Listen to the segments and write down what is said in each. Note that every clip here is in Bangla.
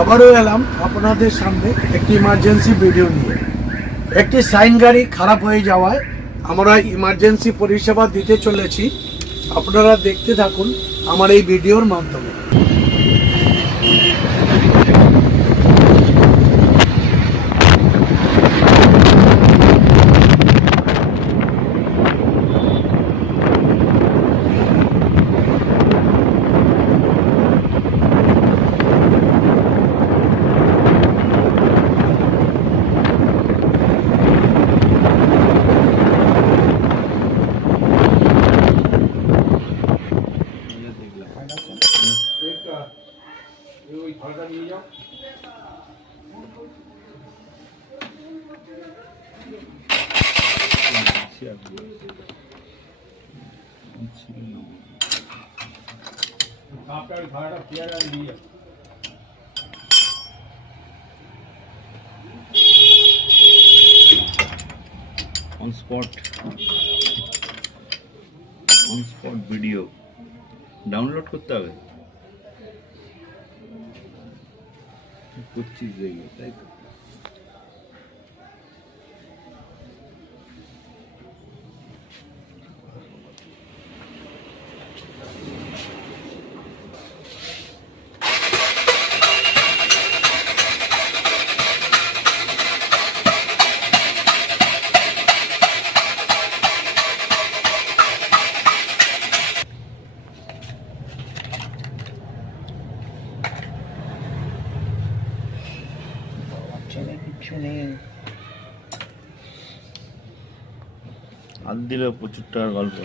আবারও এলাম আপনাদের সামনে একটি ইমার্জেন্সি ভিডিও নিয়ে। একটি সাইন গাড়ি খারাপ হয়ে যাওয়ায় আমরা ইমার্জেন্সি পরিষেবা দিতে চলেছি। আপনারা দেখতে থাকুন আমার এই ভিডিওর মাধ্যমে। on spot ভিডিও ডাউনলোড করতে হবে। করছিস দেখি, তাই তো? হাত দিলে প্রচুর টাকার গল্প।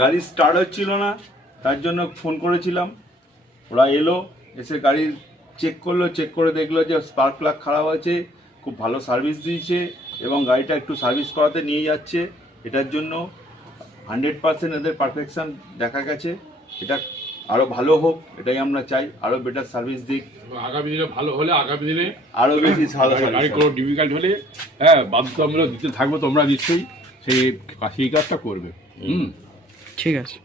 গাড়ি স্টার্ট হচ্ছিল না, তার জন্য ফোন করেছিলাম। ওরা এলো, এসে গাড়ি চেক করলো, চেক করে দেখলো যে স্পার্ক প্লাগ খারাপ আছে। খুব ভালো সার্ভিস দিয়েছে এবং গাড়িটা একটু সার্ভিস করাতে নিয়ে যাচ্ছে। এটার জন্য 100% এদের পারফেকশন দেখা গেছে। এটা আরও ভালো হোক, এটাই আমরা চাই। আরও বেটার সার্ভিস দিক, আগামী দিনে ভালো হলে আগামী দিনে আরও বেশি ভালো গাড়ি কোনো ডিফিকাল্ট হলে হ্যাঁ বাধ্যতামূলক দিতে থাকবো। তোমরা নিশ্চয়ই সেই কাজটা করবে। ঠিক আছে।